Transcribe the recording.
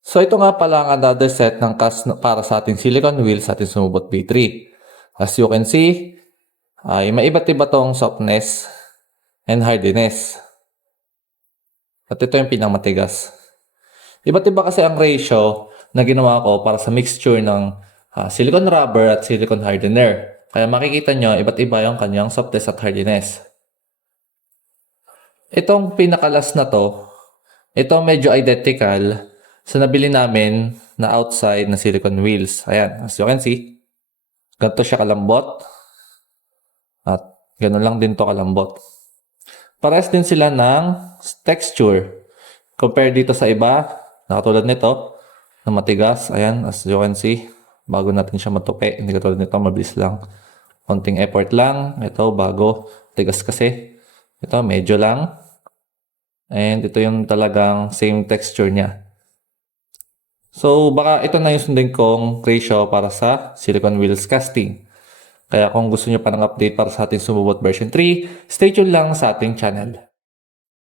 So ito nga pala ang another set ng cast para sa ating silicone wheel sa ating sumubot V3. As you can see, ay may iba't iba tong softness and hardiness. At ito yung pinamatigas. Iba't iba kasi ang ratio na ginawa ko para sa mixture ng silicone rubber at silicone hardener. Kaya makikita nyo, iba't iba yung kanyang softness at hardiness. Itong pinakalas na to, ito medyo identical sa nabili namin na outside na silicone wheels. Ayan, as you can see, ganito siya kalambot. At ganoon lang din to kalambot. Parehas din sila ng texture. Compare dito sa iba, na katulad nito, na matigas. Ayan, as you can see, bago natin siya matupi. Hindi katulad nito, mabilis lang. Konting effort lang. Ito, bago. Tigas kasi. Ito, medyo lang. And ito yung talagang same texture niya. So, baka ito na yung sundin kong ratio para sa silicone wheels casting. Kaya kung gusto nyo pa ng update para sa ating sumubot version 3, stay tuned lang sa ating channel.